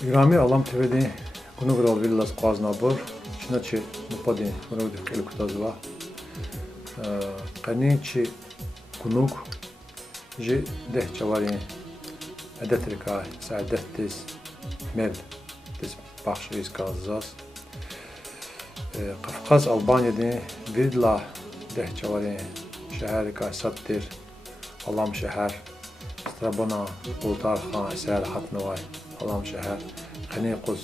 Grami alam tvedi kunu vral villas qaznabur çinaçi nupadi vral dikil kutazva qani çi kunuk ji deh çavari edetrika saadet tiz mel tiz baxşiz kazaz Kafkaz Albanya'da vidla deh çavari şehrika sattir alam şehir Strabona Bultar Khan eser hatnavay alam şehir qani quz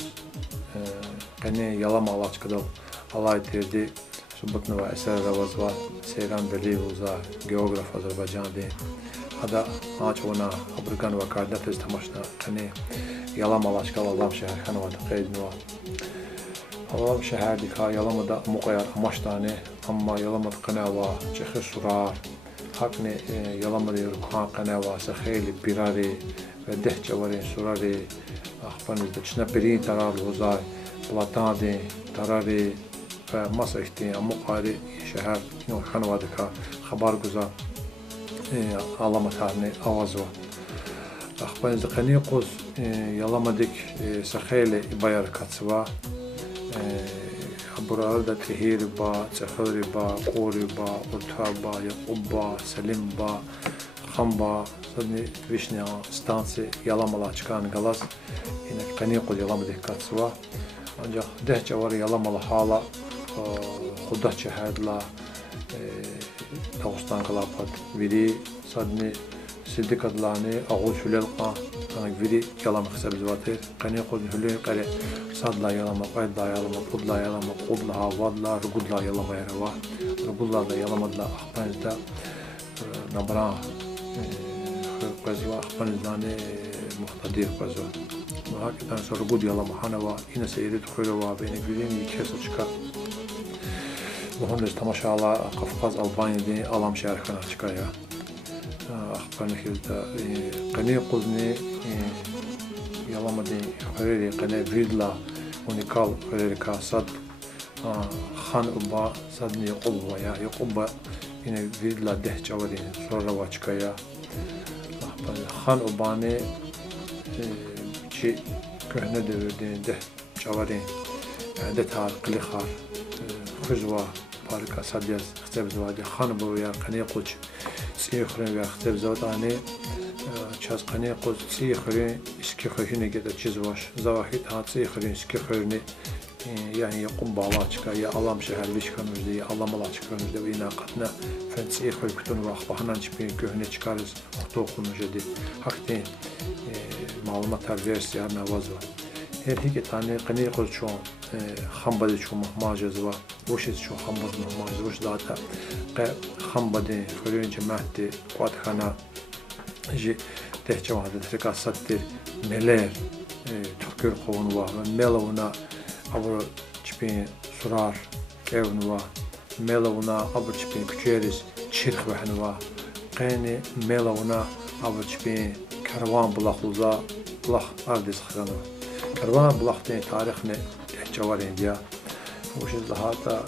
qani yalam alaçkadal alay terdi subutnava eser ravazva seyran beli uza geograf Azerbaycan'da hada ağaç ona abrgan ve kardefiz tamaşna qani yalam alaçkal alam şehir hanavada qaydnava alam şehir dika yalamada muqayar amaçtani amma yalamada qanava çexir surar hakne yalamada yurkan qanava sakhili birari ve deh çavarin surari ahpanizde çna perin tarar uzay platadi tarari ve masa ihtiyan muqari şehir no hanavadaka xabar guza alamatani avazwa ahpanizde qani quz yalamadik sakhili bayar katsva Burada tehir ba, çexiri ba, qori ba, urta ba, yaqub ba, selim ba, xam ba, sadni vişne stansi yalamala çıkan galas yine qani qod yalamadik katsva ancak deh çavari yalamala hala xuda çehadla Dağıstan kalapat viri sadni sildik adlani ağul şülelqa viri yalama xisabizvatir qani qod hülü qare sadla yalama qayda yalama qudla yalama qudla vadla rugudla yalama yarava rugudla da yalamadla ahpanizda nabra qazwa ahpanizda muhtadir qazwa hakikaten sonra rugud yalama hanava yine seyret khulava beni güleni ikisi çıkar Muhammed tamaşala Kafkaz Albanya'da alam şerhana çıkaya ahpanizda qani quzni yalamadın xöreri qane vidla unikal xöreri kasad xan uba sadni yaqubba ya yaqubba yine vidla deh çavari sonra vaçkaya xan ubani çi köhne devirdi deh çavari de tarqli xar xuzwa parka sadyaz xtebzwadi xan bu ya qane quç siyxren ya xtebzwadani Çaz qani qoz siyxri iski xöhüne gede çizvaş zavahit hat siyxri iski xöhüne yani yaqub balaçka ya alam şehir vişkanızda ya alam alaçkanızda ve ina qatna fen siyxri kutun va xbahanan çipi köhüne çıkarız oxtoqunu jadi hakte malumatlar versiya navazva her hiki tane qani qoz ço xambadi ço mahmajazva voşiz ço xambaz mahmaj voş data qa xambadi xörünce mahdi qatxana ji tehcevada trikasattir meler Türkür kovunu var melavuna abur çipin surar kevnu var melavuna abur çipin küçeriz çirx vehnu var qani melavuna abur çipin karvan bulaqluza bulaq ardis xanı karvan bulaqtın tarixni tehcevarin diya o şey daha da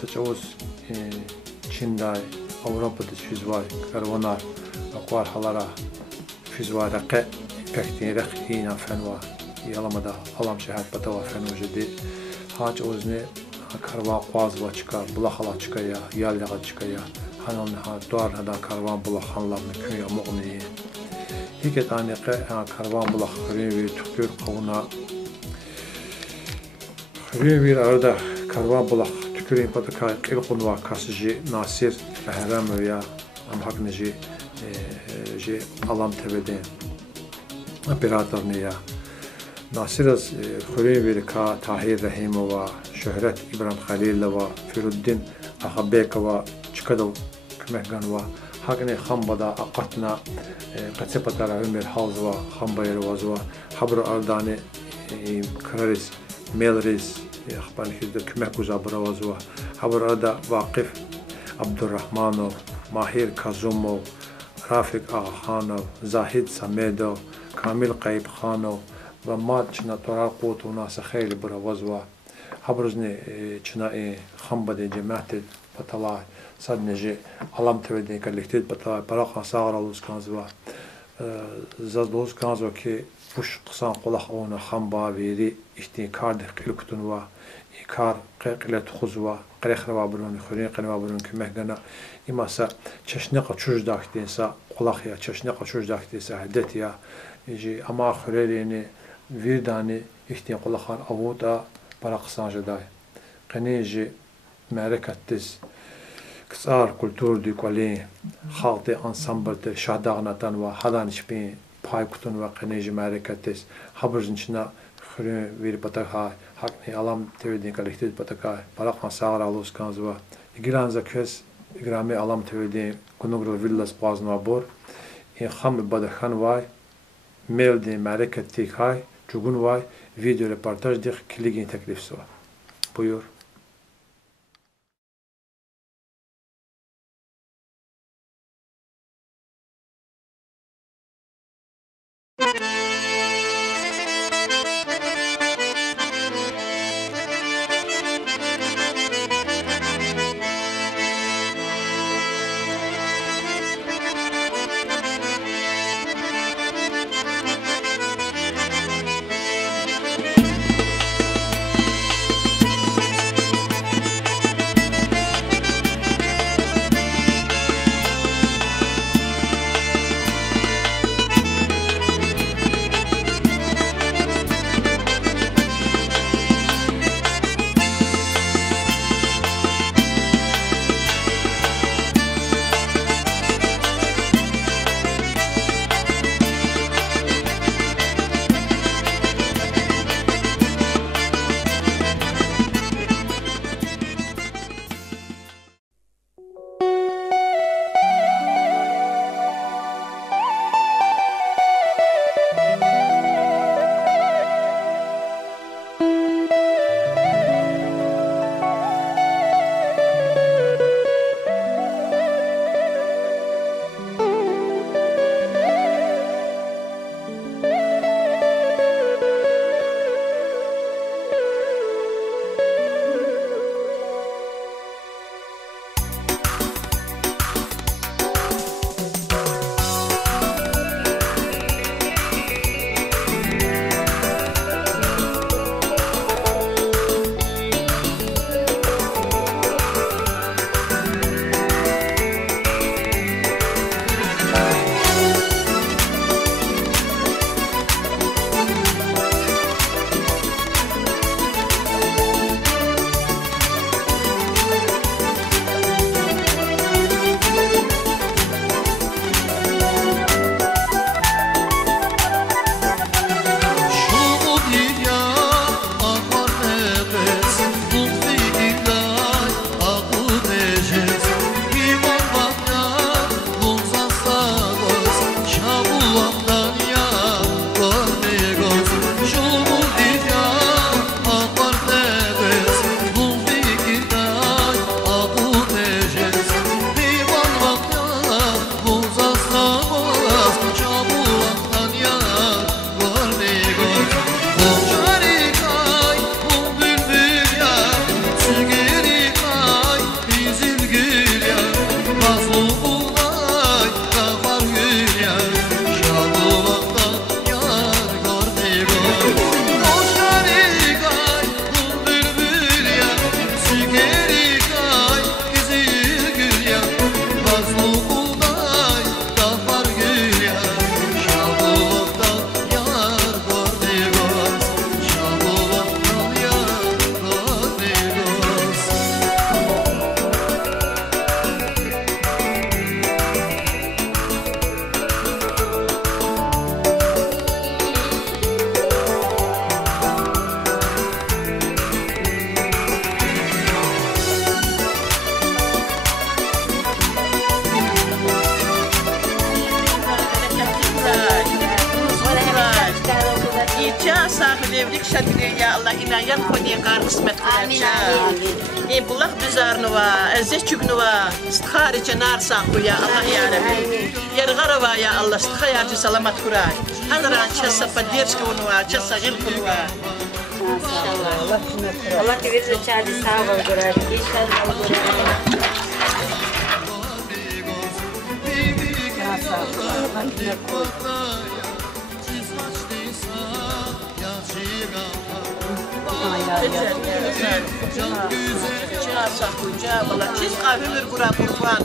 seçavuz Çin'de Avrupa'da füzvar karvanar أقوال حضرة في زوارق كختين رخينا فنوا يلامدا حلام شهاد بتوا فنوا جدي هاج أوزني كروا قواز واتشكا بلا خلا تشكايا يالي غاتشكايا هنون ها دوار هذا كروان بلا خلا مكويا مغني هيك تاني كروان بلا خريوي تكير قونا خريوي أردا كروان بلا تكيرين بتكا قلقوا كاسجي ناصر فهرام ويا أم حق نجي ji alam tevede operator niya Nasiraz Xurevir ka Tahir Rahimova Şöhret İbrahim Khalilova Firuddin Akhabekova Çıkadov Kümehganova Hagne Khambada Aqatna Qatsepatara Ömer Halzova Khambayervazova Habru Ardani Kraris Melris Akhbani Hizde Kümehguza Bravazova Habru Arda Vakif Abdurrahmanov Mahir Kazumov Rafik Ağakhanov, Zahid Samedov, Kamil Qayibkhanov ve Madçına Toral Qutuna Sakhayli Bravazva Habruzni Çına Khambade Cemahted Patala Sadneji Alam Tevedi Kalekted Patala Paraqa Sağralus Kanzva Zazdolus Kanzva ki fuş kısan kulak ona hamba veri işte kar dehkil kutunva kar qeqile tuxuzva qrekhva burun xurin qenva burun kümehgana imasa çeşne qaçujdaq densa kulak ya çeşne qaçujdaq densa hadet ya ji ama xurelini virdani işte kulakhan avuda para kısan jaday qeneji merekattiz kısar kultur di kwali haltı ensemble şadağnatan ve hadan şpi pay kutun ve qeneji merekattiz haberzin çina xure bir pataka hakni alam tevdin kolektiv pataka para kısan alus kanzva İgiranza köz İgrami alam tevdin kunugru villas bazna bor in xam badakhan vay mail di merekattik hay Cugun vay video reportaj dik kiligin teklif suva. Buyur. Devrik şadine ya Allah inayan koni kar kısmet kılaça. Bulak bizarnova, aziz çüknova, stıkhari çanar sakı ya Allah ya Rabbi. Yargarava ya Allah stıkhayarcı salamat kuray. Hanran çasa padirçka unova, çasa gil kunova. Allah ki bizi çağırdı sağ ol kuray. İnşallah kuray. Sağ ol. Çiz kahvedir bura kurban.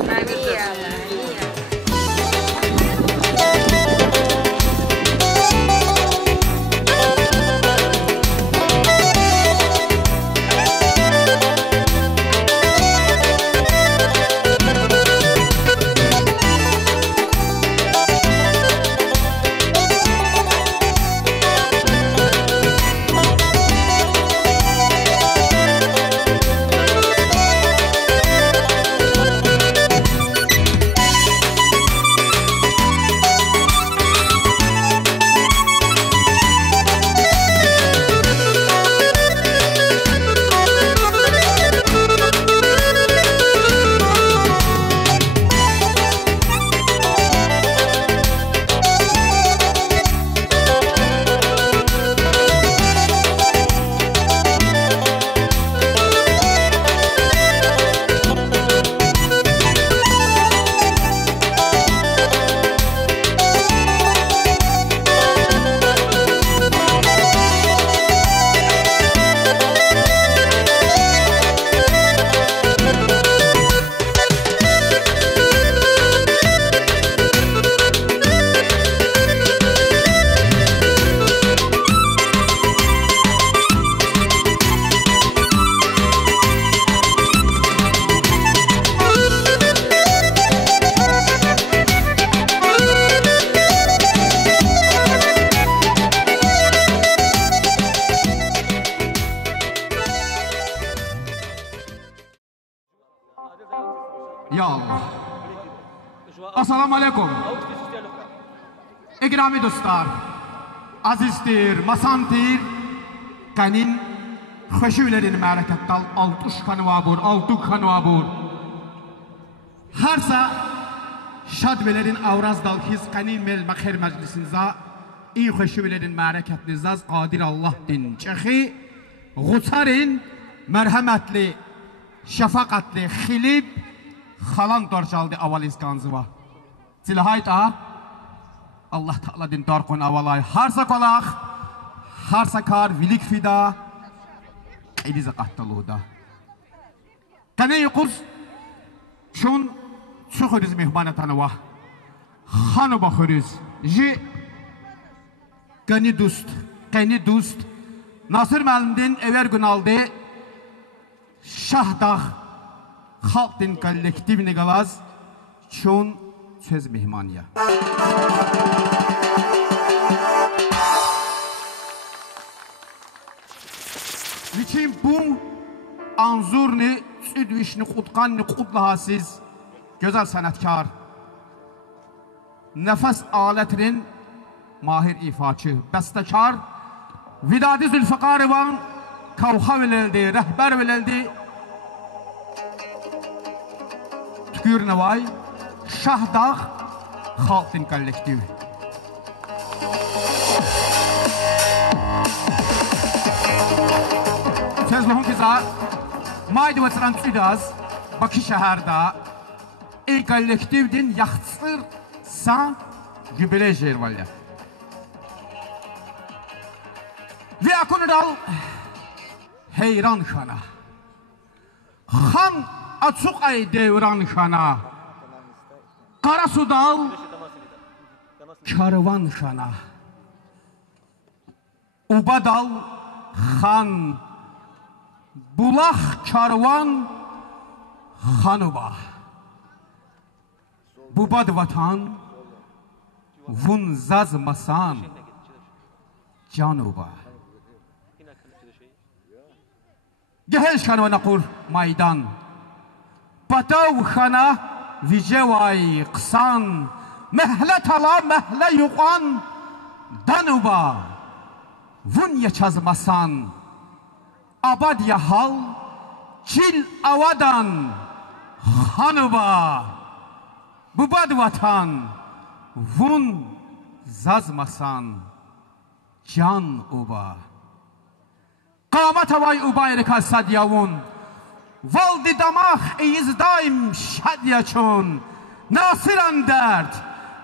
Ya Allah. Assalamu alaikum. İkrami dostlar. Azizdir, masantir. Kanin xoşivlerin mərakətdal altuş kanıvabur, altuk kanıvabur. Harsa şadvelerin avrazdal hiz kanin mel məxir məclisinizə iyi xoşivlerin mərakətnizaz qadir Allah din. Çəxiğusarin mərhəmətli, şəfaqətli, xilib xalan dorçaldı avaliz qanzıva. Silahayda Allah Teala din darqon avalay. Harsa kolaq, harsa kar, vilik fida, qeyliz qattaluda. Qane yuquz, şun çoxuriz mehmanə tanıva. Xanı baxırız. Ji qani dust, Nasır müəllimdin ever gün aldı, Şahdağ, Xalq din kollektivini qalaz, şun söz mehmaniya. Liçin bu anzurni, südvişni, qutqanni, qudlahasiz, gözəl sənətkar, nəfəs alətinin mahir ifaçı, bəstəkar, Vidadi Zülfiqarivan, kavxa verildi, rəhbər verildi, Tükür Nevay, Şahdağ, Xalq din kollektivi. Sözlüğün kıza, Maydı ve Transüdaz, Bakı şəhərdə, ilk kollektivdin yaxtsır san jubilej yervalya. Ve akunu dal heyran xana. Xan açıq ay devran xana. Qarasu dal karvan xana. Uba dal xan. Bulaq karvan xanuba. Bubad vatan vunzaz masan canuba. Gehel şanı naqur maydan. Batav xana vicevay qısan. Mehle tala mehle yuqan danuba. Vun yeçazmasan. Abad yahal çil avadan xanuba. Bubad vatan vun zazmasan can uba. Qamat havay ubayrika sadyavun. Valdi damah eyiz daim şadyaçun.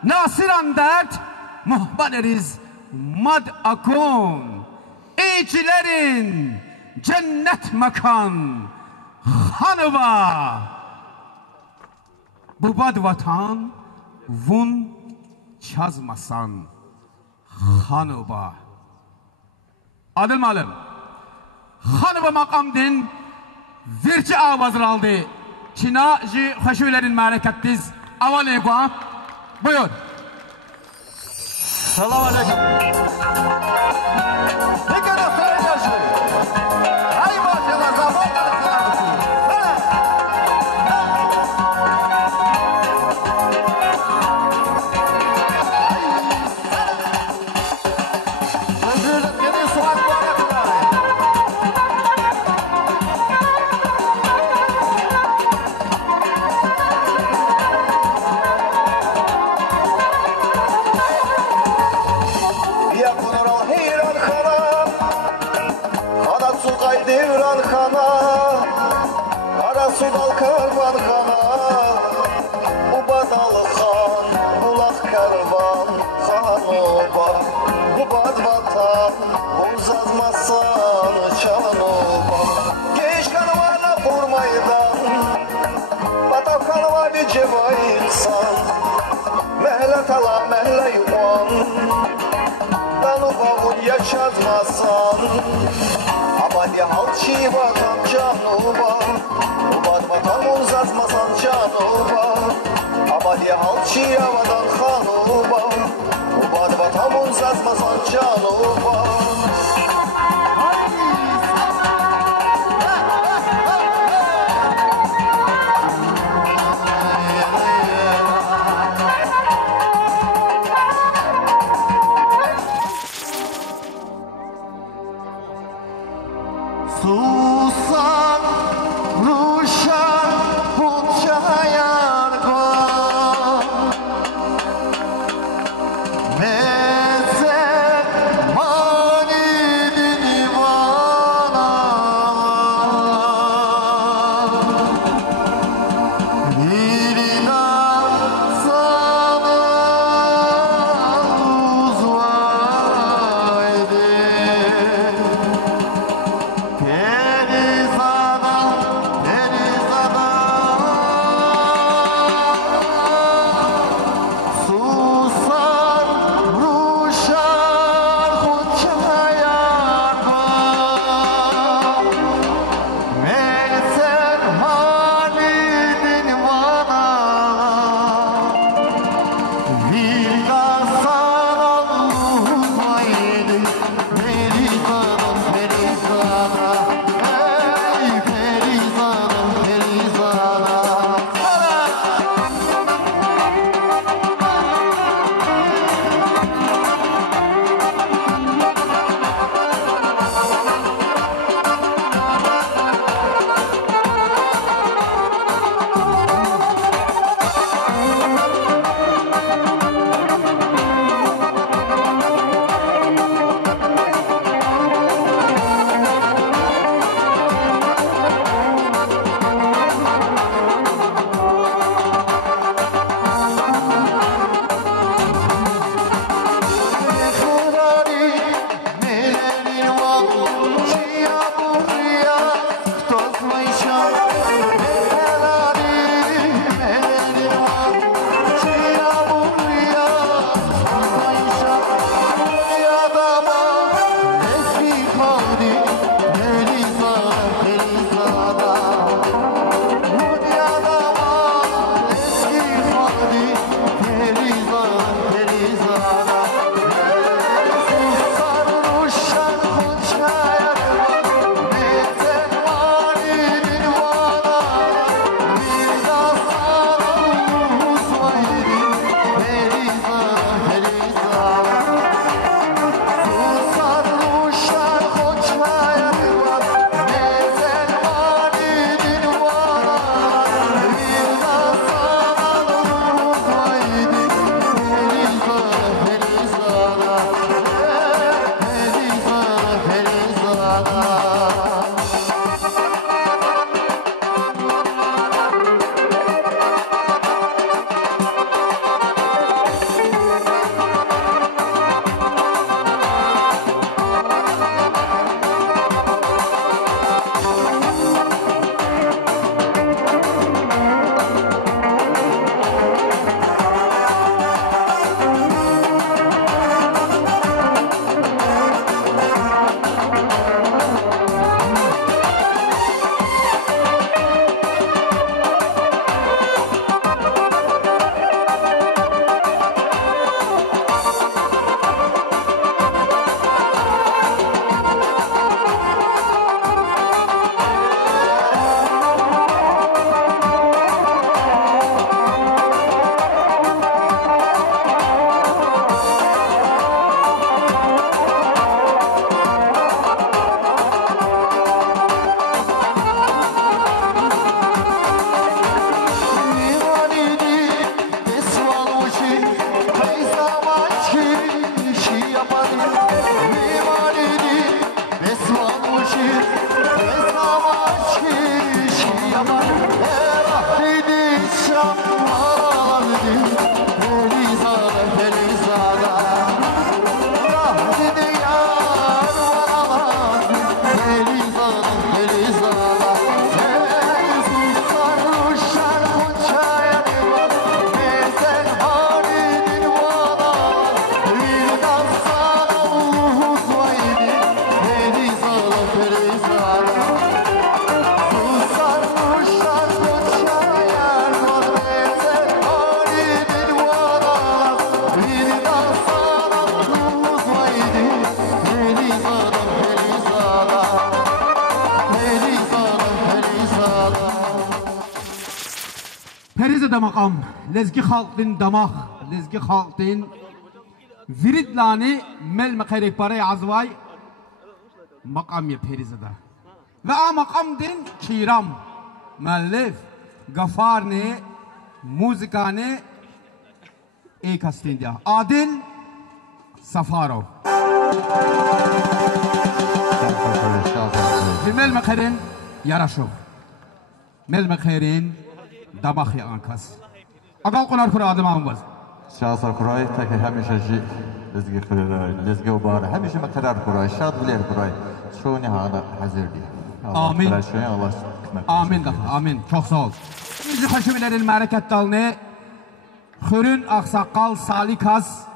Nasiran dert, muhbar eriz mad akun. Eycilerin cennet makan Hanova. Bu bad vatan vun çazmasan Hanova. Adil malım Hanova makamdin virci avazır aldı. Çina ji haşülerin harekettiz. Avaleykum. Buyur. Salam aleyküm. Ne kadar sayacağız? Ay maşallah zaman devran kana, arası dal karvan kana, ubadalı kan, bulak karvan, kan oba, ubad vatan, uzatmazsan çan oba. Geç kanvana vurmaydan, batak kanva bir ceva insan, mehle tala mehle yuvan, dan ubavun yaşatmazsan. Abadi halçı vatan canuba, ubad vatan uzatmasan canuba. Abadi halçı avadan hanuba, ubad vatan uzatmasan canuba. Susan ruşan bunçayar go mezet mani makam, lezgi halkın damak, lezgi halkın viridlani mel mekerek parayı azvay makam ye perizada. Ve a makam din kiram, mellif, gafar ne, muzika ne, ek hastin diya. Adil Safarov. Mel mekerin yaraşov. Mel mekerin damak ya ankas. Agal konar kura adım ağımız. Şahsar kuray taki hemşe ji lezgi kuray, lezgi ubar, hemşe mekarar kuray, şad bilir kuray. Şu ne hada hazır diye. Amin. Allah Amin da, amin. Çok sağ ol. Bizi haşimilerin mereket dalını Hürün Aksakal Salikaz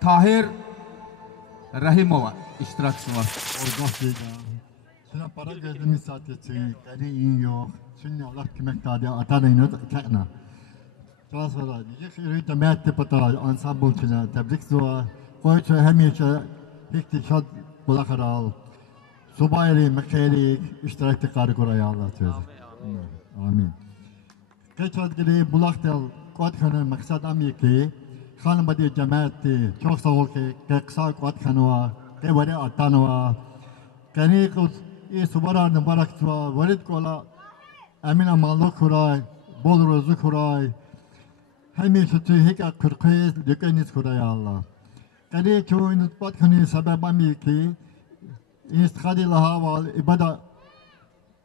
Tahir Rahimova iştirakçısı var. Orgah şuna para gözlemi saatçı, kari iyi yok. Şimdi Allah kimek tadi atanayını tekna. Daha sonra diyecek ki cemaat tepata ansambulçuna tebrik zor. Koyça hemşe iktisat bulakaral. Subayri mekeli iştirakçı karı koraya Allah söz. Amin. Geçen gibi bulaktel Kodkanın maksat amiki. Kanım badi cemaati çok sağ ol ki keksa Kodkanwa, kebari atanwa. Kani kus iyi subaran barakçwa varit kola. Emin amallı kuray, bol rozu kuray. Hemi sütü hika kırkıyız, dükeniz kuray Allah. Kani çoğunuz Kodkanı sebep amiki. İstikadi laha val ibada.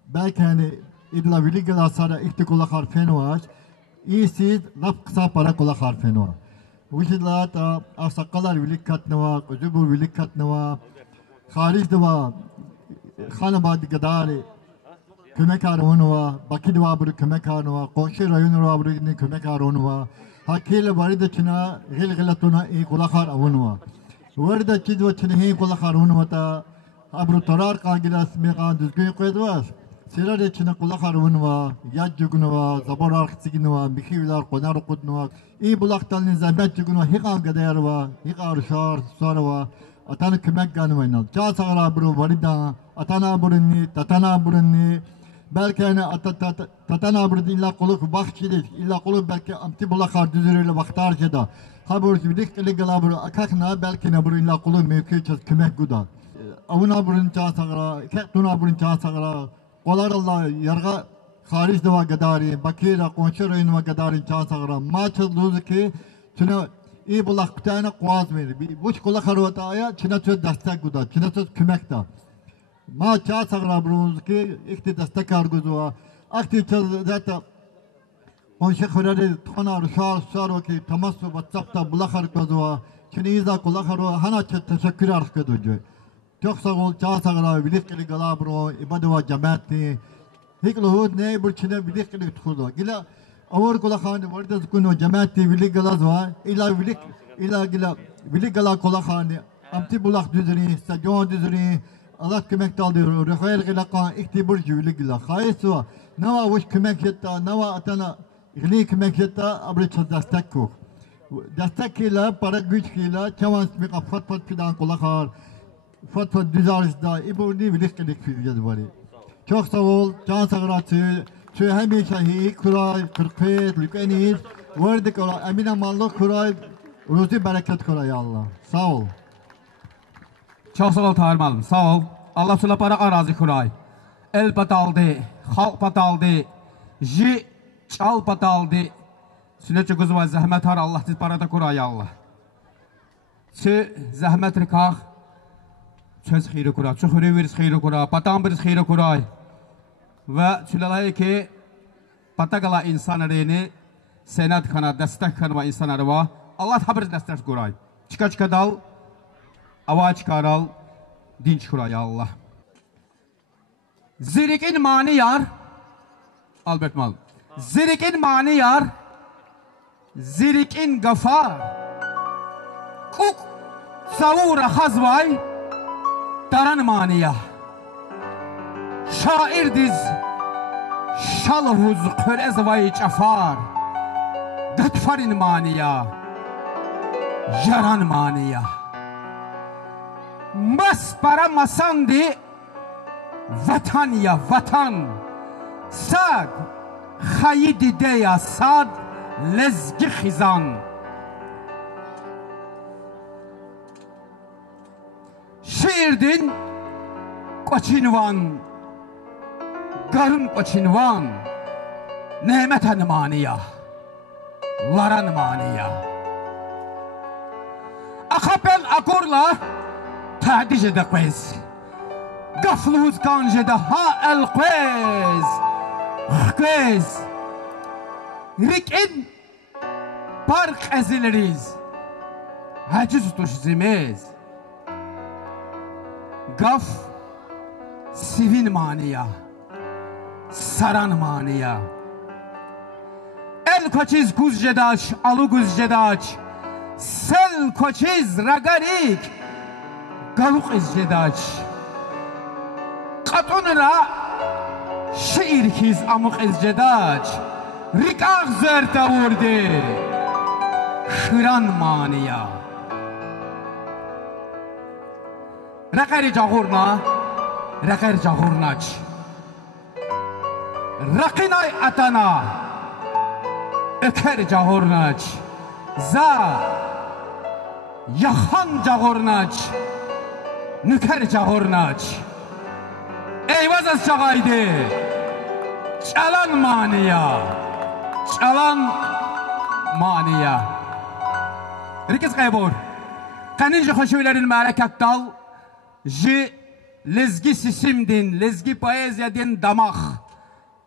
Belki hani idla viligala sara ihtikula harfen var. İyisiz laf kısa para kula harfen var. Vişidla ta asakalar vilik katnava, kuzubur vilik katnava. Hariç dava, khanabad gadari. Kömekar onova, bakidva buru kömekar onova, koşu rayonova buru kömekar onova. Hakile varida çina gil gilatuna iyi kula har onova. Varida çidva çina iyi kula har onova ta. Abru tarar kagilas mekan düzgün koyduvar. Sirar içine kula har onova, yad jugunova, zabar arkisiginova, mikivilar konar kudnova. İyi bulaktan nizamet jugunova, hikal gadayarva, hikal şar sarva. Atanı kömek ganıvaynal. Çağsağır buru varida, atana burunni, tatana burunni. Belki hani tatana burunni illa kuluk bakçilik, illa kuluk belki amti bulakar düzürüyle vaktar keda. Habur bilik iligala buru akakna belki ne buru illa kuluk mevki çöz kömek guda. Avuna burun çağsağıra, kektuna burun çağsağıra. Qolar Allah yarga hariç deva gadari, bakira konşu rayınıma gadari çağsağıra. Maçız luzu ki tüne iyi bulak kutayına kuaz veri. Buç kulak harvata aya çine söz destek guda, çine söz kömek da. Ma çağsağıra burunuz ki ikti destek arguzuva. Akti çöz zata konşu khurari tkona rüşar o ki tamassu WhatsApp'ta bulak harkuzuva. Çine iza kulak harva hana teşekkür arzuducu. Çok sağ ol, çağsağıra, bilikli galabro, ibadova cemaati. Hikluhud ne burçine bilikli tutudu. Gila avur kulakhanı vardı zukunu cemaati bilik galazva. İla gila bilik gala kulakhanı. Amti bulak düzeni, stadion düzeni. Allah kömek daldı. Rıkhayel gilaka ikti burcu bilik gila. Khayisva. Nava vuş kömek yetta, nava atana gili kömek yetta. Abri çöz destek kuk. Destek kila, para güç kila. Çavan smika fat fidan kulakhar. Fatwa düzarızda ibuni biliklik filiyaz var. Çok sağ ol, can sağratı, şu hemşe hi kuray, kırkıyet, lükeniz, vardık ola, emine mallı kuray, ruzi bereket kuray Allah. Sağ ol. Çok sağ ol Tahir Malım, sağ ol. Allah sula para arazi kuray. El pataldı, halk pataldı, ji çal pataldı. Sünetçi kuzuma zahmet har Allah tiz parada kuray Allah. Şu zahmet rikah, söz xeyri kuray, şu xeyri veriz xeyri kuray, patan biriz xeyri kuray. Ve çülalay ki patagala insanlarını senat kana destek kanma insanları var. Allah haber destek kuray. Çıka dal, ava çıkaral, dinç kuray Allah. Zirikin mani yar, Albert Mal. Zirikin mani yar, zirikin gafar. Kuk savura hazvay, daran maniya. Şair diz, şalhuz kırez vay çafar. Dıtfarin maniya, yaran maniya. Mas para masandi, vatan ya vatan. Sad, خیید دیا ساد لزگی خیزان شیردین قچینوان garın qoçinvan nemətə nümaniya lara nümaniya Axapel akorla tədic edə qvez Qafluz qancədə ha el qvez Qvez Rikin parq əziliriz Həcüz tuşzimiz Qaf sivin maniya Saran maniya El koçiz guzcedaç alu guzcedaç Sel koçiz ragarik Galuk izcedaç Katunra şiir kiz amuk izcedaç Rikağ zörte vurdu Şıran maniya Rakari cağurna Rakari cağurnaç Rakinay atana Öker cağurnaç Za Yahan cağurnaç Nüker cağurnaç Eyvazaz çağaydı Çalan maniya Çalan maniya Rikiz qaybur Qaninci xoşulerin mərəkət dal Ji lezgi sisimdin Lezgi poeziyadin damaq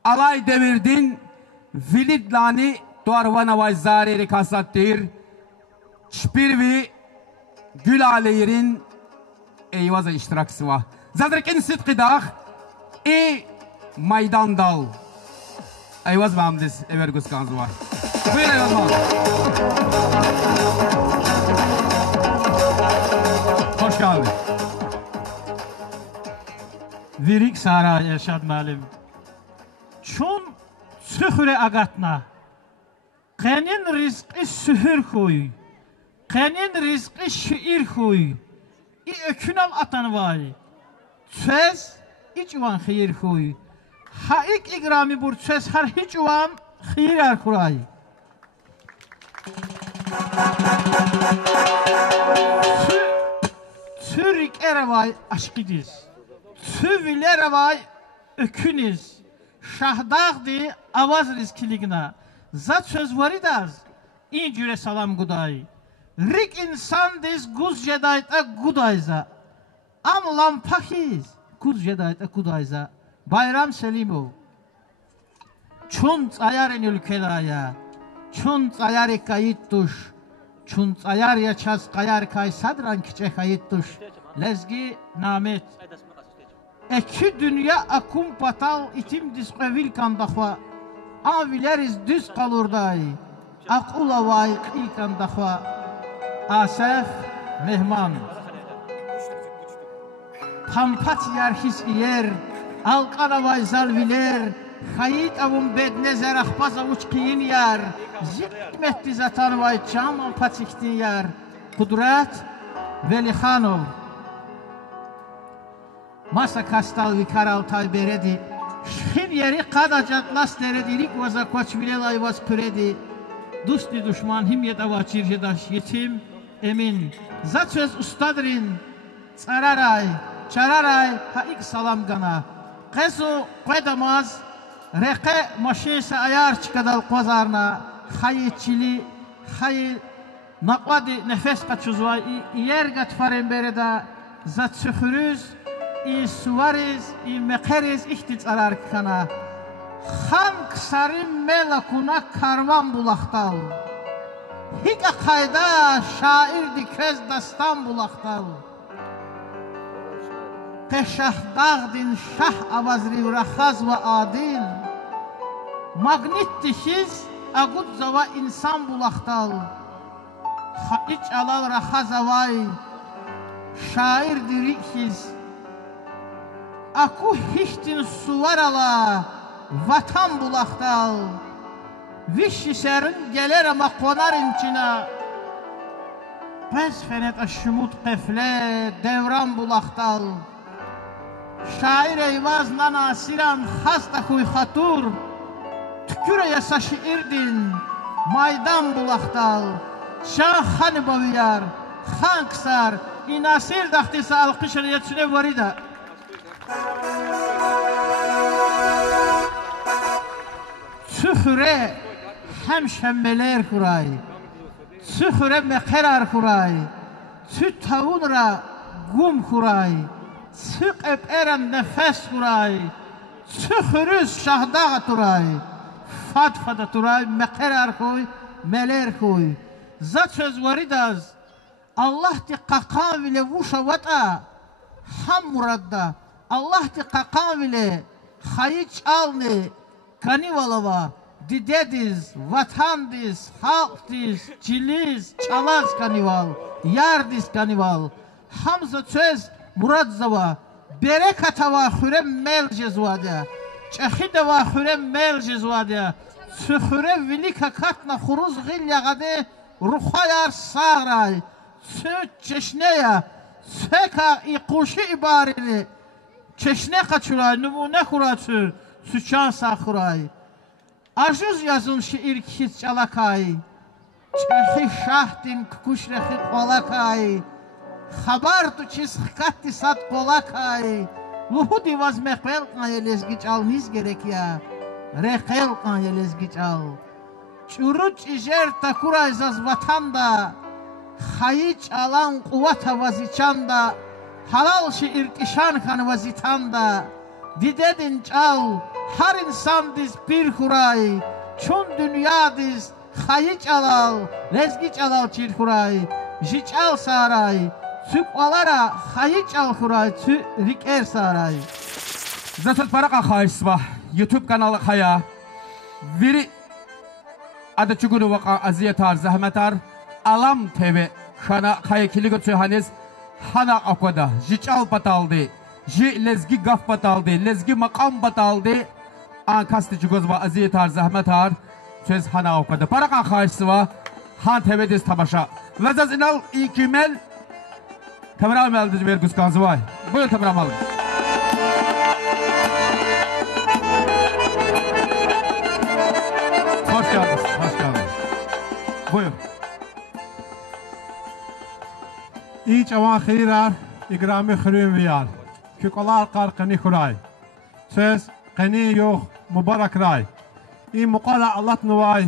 Alay devirdin, Vilidlani Tuarvana vajzari rikasattir, Şpirvi Gül Aleyir'in Eyvaza iştiraksı var. Zadrikin sıtkıdağ, Maydan dal. Eyvaz bağımdız, Evergus kanzı var. Buyur Eyvaz bağım. Hoş geldin. Virik Sara Erşad Malim. Çun sühre agatna, Qenin rizqi sühür huy, Qenin rizqi şiir huy, İ ökünal atan vay, Çöz iç uvan xiyir huy, Ha ik igrami bur çöz har hiç uvan xiyir er kuray. Türk erevay aşkidiz, Tüvil erevay öküniz, Şahdağdi avaz rizkiligna Zat söz varidaz İn cüre salam guday Rik insan diz guz jedayta gudayza Am lampahiz guz jedayta gudayza Bayram Selimov Çun ayarin ülkelaya Çun ayari kayıt duş Çun ayar yaşaz kayar kay sadran kiçe kayıt duş Lezgi namet Eki dünya akum patal itim disqevil kandaxva Avileriz düz kalurday Akula vay il kandaxva Asef mehman Pampat yer his iyer Alqana vay zalviler Xayit avun bedne zerahbaz avuç qiyin yer Zikmetti zatan vay çaman patiktin yer Kudret Velixanov Masa kastal vikaral tayberedi Şhin yeri kadacak las deredilik vaza koçvilel ayvaz küredi Dusti düşman himyet ava çirjedaş yetim emin Zat söz ustadrin Çararay ha ik salam gana Qesu qedamaz Reqe maşese ayar çıkadal qozarna Xayi çili Xayi naqvadi nefes kaçuzvay Yer gatfaren bereda Zat sühürüz İ suvariz, İ mekeriz ihtic arar kana Xan ksarim melakuna karvan bulaqtal Hika qayda şairdi köz dastan bulaqtal Qeşahdağdin şah avazri raxaz ve adil Magnitti hiz agudzava insan bulaqtal Xaiç alal raxaz avay Şairdi rihiz Aku hiştin suvar ala Vatan bulaqtal Vişşiserin geler ama konarın çina Pes fenet aşımut qefle Devran bulaqtal Şair eyvaz nanasiran Hasta huy xatur tüküreye saşirdin maydan bulaktal şah hani baviyar han kısar inasir dahtisi alkışır yetsüne varida Sühre hem şembeler kuray Sühre mekerar kuray Sü tavunra gum kuray Sık ep eren nefes kuray Sühürüz şahdağa turay Fadfada turay mekerar koy meler koy Zat söz varidaz Allah di qaqan vile vuşa vata Ham muradda Allah di qaqan vile Hayiç alni Kanivalava Didediz, vatandiz, halkdiz, çiliz, çalaz kanival, yardiz kanival Hamza söz Muradzava Berekatava hürem mel cezvadya Çehidava hürem mel cezvadya Sühüre vilika katna huruz gilyagade Ruhayar sağray Sü çeşneya Seka ikuşi ibarini Çeşne kaçuray, numune kuratür Süçan sakuray Ajuz yazın şiir kis çalakay Çehi şahdin kuşrehi kolakay Habar tu çiz hikatti sat kolakay Luhu divaz mekvel kanya lezgi çal niz gerek ya Rekel kanya lezgi çal Çuruç ijer takuray zaz vatanda Hayiç alan kuvata vaziçanda Halal şiir kişan kan vazitanda Didedin çal Her insan diz bir kuray Çun dünya diz Hayiç alal Lezgiç alal çir kuray Jiç al saray Süp alara Hayiç al kuray Riker saray Zatır paraka khaysva YouTube kanalı khaya Viri Adı çugunu vaka aziyetar zahmetar Alam TV Khana khaya kiligo tühaniz Hana akoda Jiç al pataldi Ji lezgi gaf pataldi Lezgi makam pataldi An kasti çugozva aziyetar zahmetar Söz hana akoda Paraka khaysva Han TV diz tamasha Lazaz inal ikimel Kameram eldiz ver guskanzvay Buyur kameram alın Hoş geldiniz, hoş geldiniz. Buyur. İç avan xirirar, igrami xiriyum viyar. Kükolar kar qani xuray. Söz qani yok, mübarek ray. İyi mukala Allah nuvay,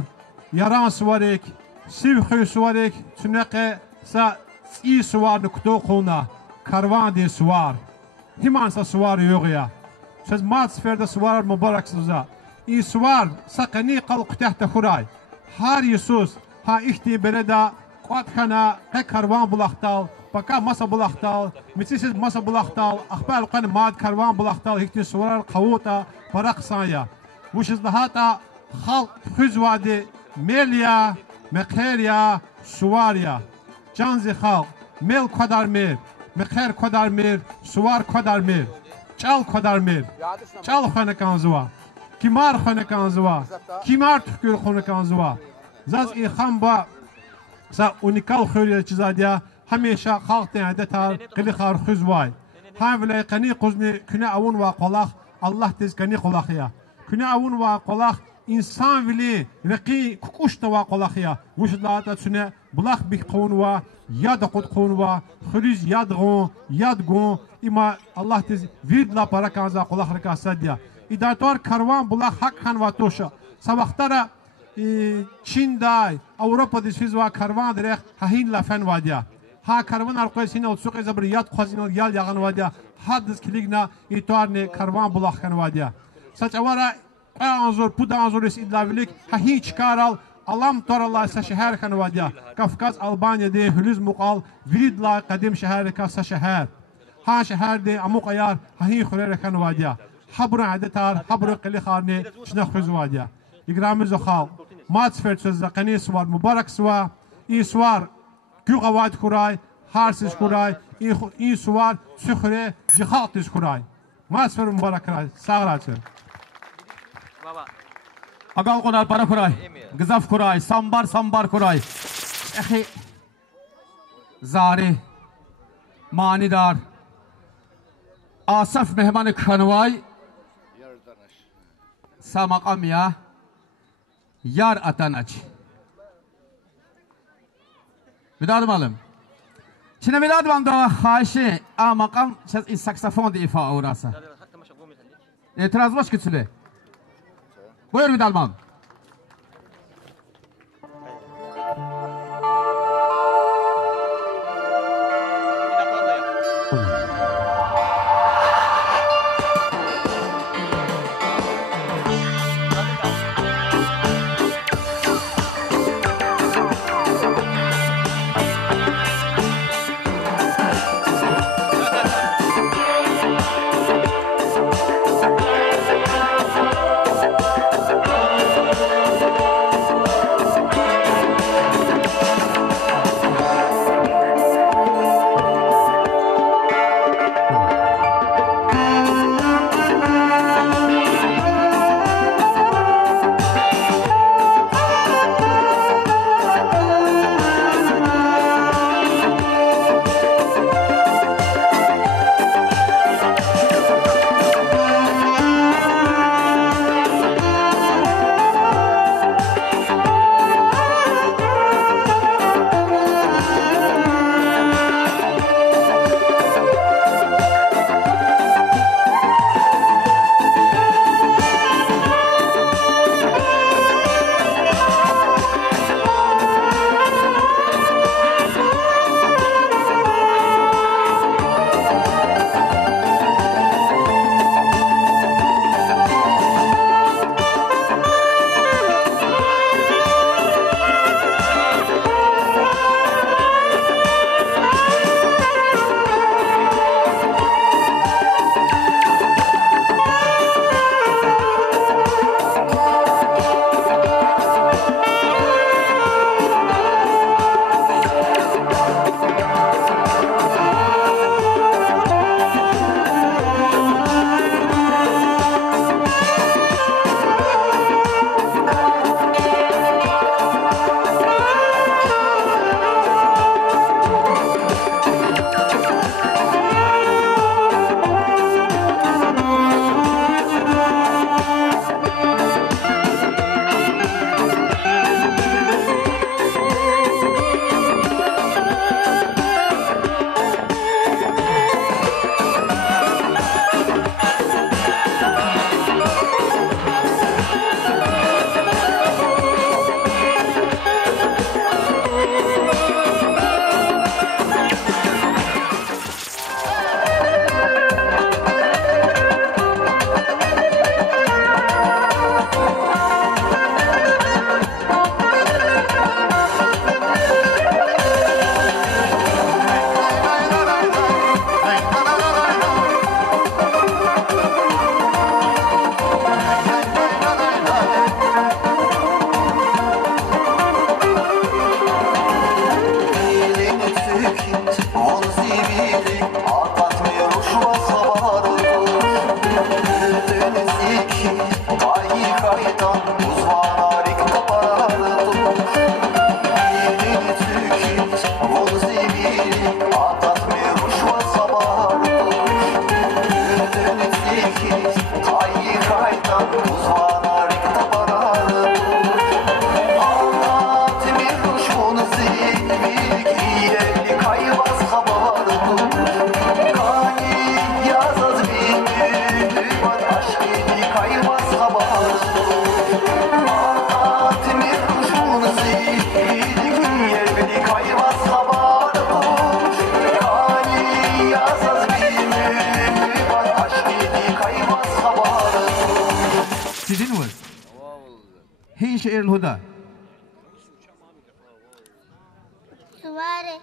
yaran suvarik, sivxi suvarik, tüneke sa iyi suvar nukto quna, karvan diye suvar. Himansa suvar yok ya. Söz mat sferde suvar mübarek suza. İyi suvar, sa qani qalq tahta xuray. Har Yusuf, ha ihti beleda, qatxana, karvan bulaqtal, Baka masa bulaqtal, mitisiz masa bulaqtal, akhbar qan mad karvan bulaqtal, hikti suvar qavuta, paraqsanya. Vuşizlahata xalq xüzvadi, melya, mekherya, suvarya. Canzi xalq, mel kadar mir, mekher kadar mir, suvar kadar mir, çal kadar mir. Çal xanekanzva, kimar xanekanzva, kimar tükür xanekanzva. Zaz ilham ba, sa unikal xöyre çizadya, همیشه خلق تنده تر قلی خار خوز وای هم ولی قنی قزنی کنه اون و قلاخ الله تز کنی قلاخیا کنه اون و قلاخ insan veli reki kukuşta wa qolaxya wuşdlata tsune bulaq bi qon wa yad qod qon wa khuriz yad gon yad gon ima Allah tez vidla para kanza qolaq reka sadya idator karvan bulaq hak han wa tosha sabaxtara Çin day Avrupa disiz wa karvan direk hahin la fen vadya ha karvan arqasina usuq zabriyat qazina yal yagan vadya hadis kiligna itarne karvan bulaq kan vadya saçavara Anzor, pudanzor is idlavilik, ha hiç karal, alam torallah sa şehir kanvadya, Kafkas Albanya de hülüz muqal, vidla kadim şehir ka sa şehir. Ha şehir de amuk ayar, ha hi khurere kanvadya. Habra adetar, habra qili kharne, şna khuzvadya. İgramiz khal, matsfert söz qani suvar mübarek suva, i suvar gü qavad kuray, harsiz kuray, i suvar sükhre jihatiz kuray. Matsfer mübarek ray, sağraçır. Agal konar para kuray, gızaf kuray, sambar kuray. Ehi, zari, manidar, asaf mehmanı kanvay, sa makam ya, Yar Atanaç. Müdadım alım. Şimdi müdadım alım da xahişi makam saksafon da ifa uğrası. İtiraz baş güçlü. Buyur müdadım alım. هي شعر الهدى سواري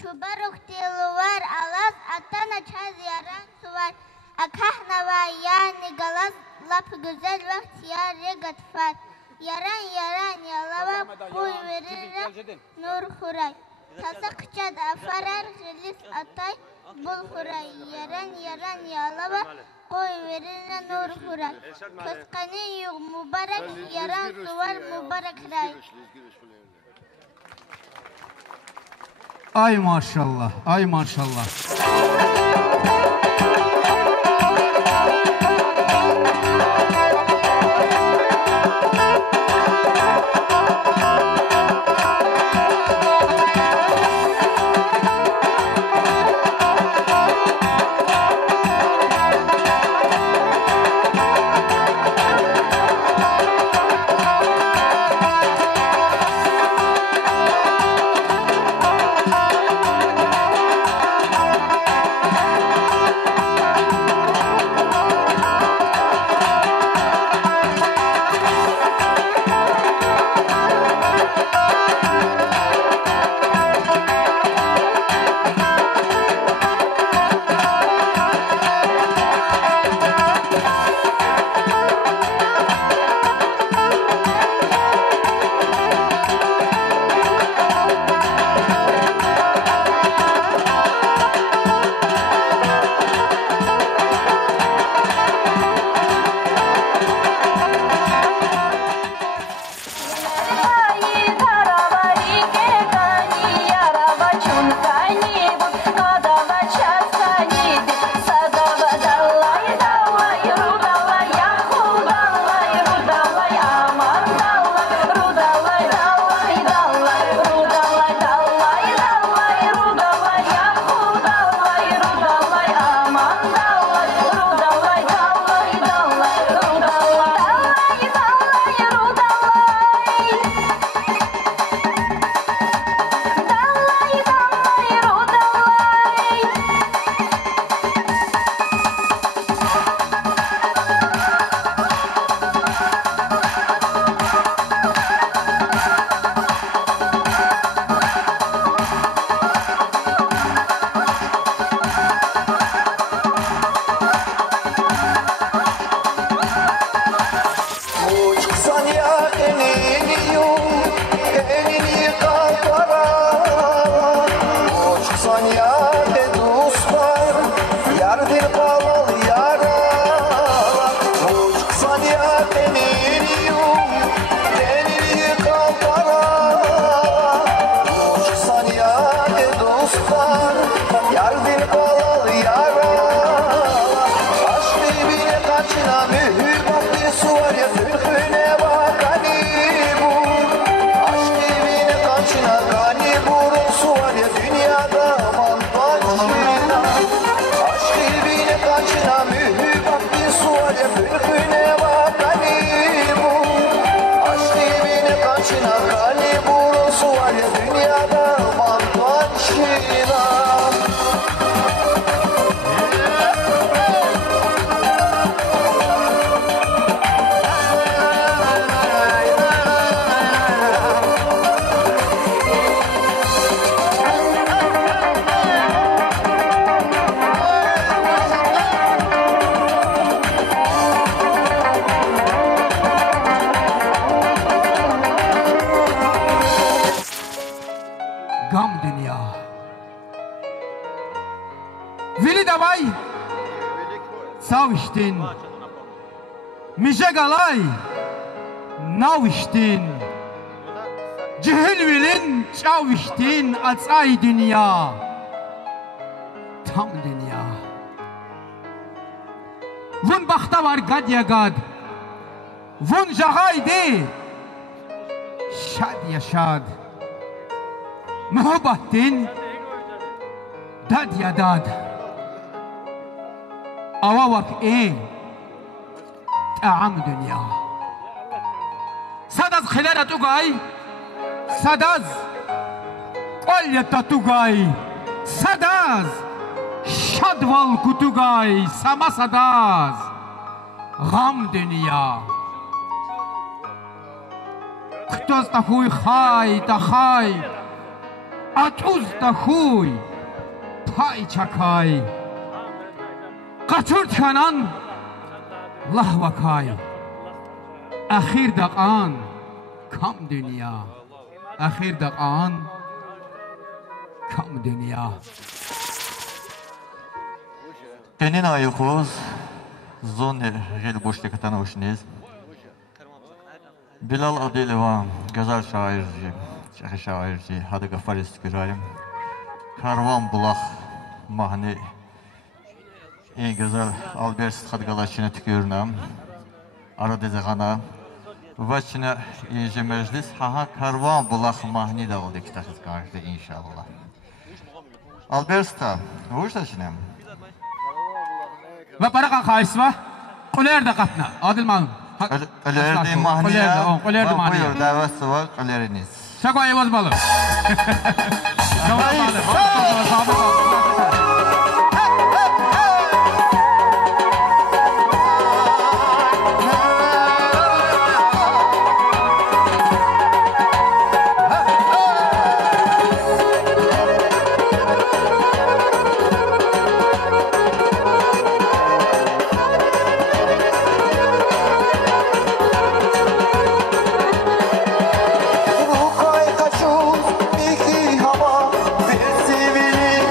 شبرك تلوار ألاس أتانا çaziyaran suvar Akahnava yani galas lap güzel vakit ya regat fat Yaran yaran yalava koy verir nur huray Tasakçad afarar jilis atay bul huray Yaran yaran yalava koy verir nur huray Kıskani yok mübarek yaran suvar mübarek ray Ay maşallah, ay maşallah. Çina kali burası var ya dünyada mantar Çina. Gam dünya. Vili davay. Saviştin. Mişe galay. Naviştin. Cihil vilin çaviştin. Açay dünya. Tam dünya. Vun bakta var gad ya gad. Vun jagaydi. Şad ya şad. Muhabbatin dad ya dad. Ava vak'i ta'am dünya. Sadaz khilala tugay. Sadaz qolyata tugay. Sadaz şadval kutugay. Sama sadaz gam dünya. Ktoz ta huy khay ta khay. Atuz da huy pay çakay. Kaçurt kanan lahvakay. Ahir daqan kam dünya. Ahir daqan kam dünya. Tenin ayıkuz zon gel boşta katana hoşnez. Bilal Adilova güzel şairci. Çeşitli şairci, hadi gafar istirayım. Karvan bulak mahni en güzel Albert Khadgalaşını tükürünüm. Ara dezegana. Vaçına iyice meclis. Ha karvan bulak mahni de oldu ki taşıt karşıda inşallah. Albert'ta, hoşta şinem. Ve para kaysva, kuler de katna. Adil manum. Kulerdi mahniye. Kulerdi mahniye. Buyur davası var kuleriniz. Şaka ayvaz balı. Kaçuz iki hava bir sivili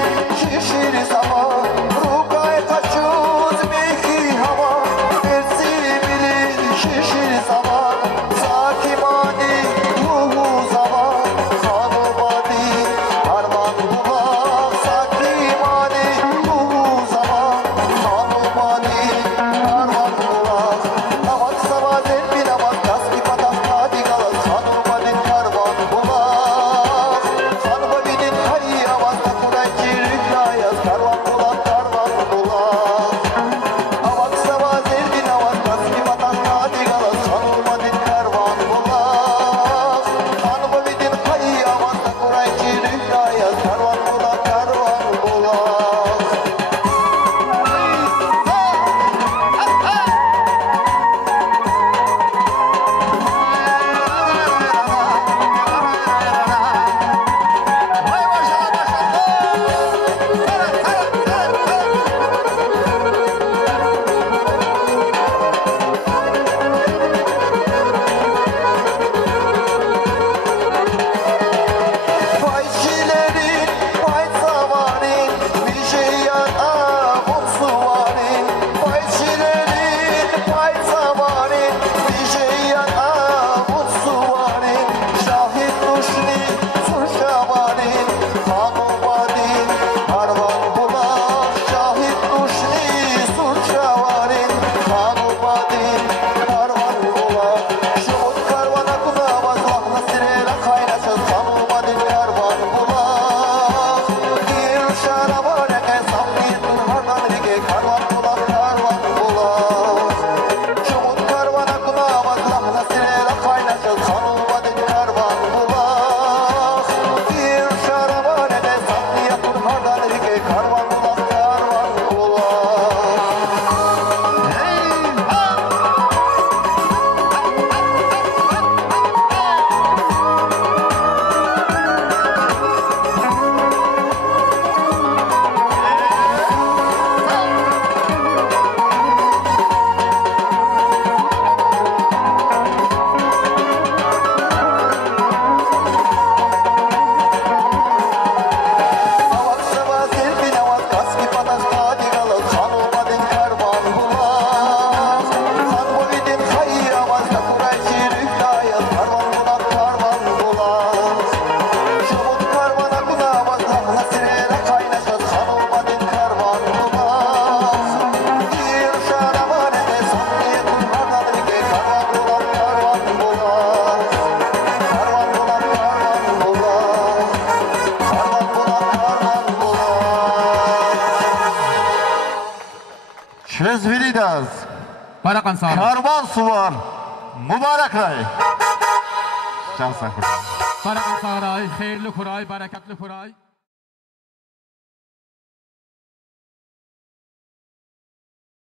Çözvilidas. Barakan sağ. Karvan suvar. Mübarek ray. Can sakın. Barakan sağ ray, hayırlı kuray, bereketli kuray.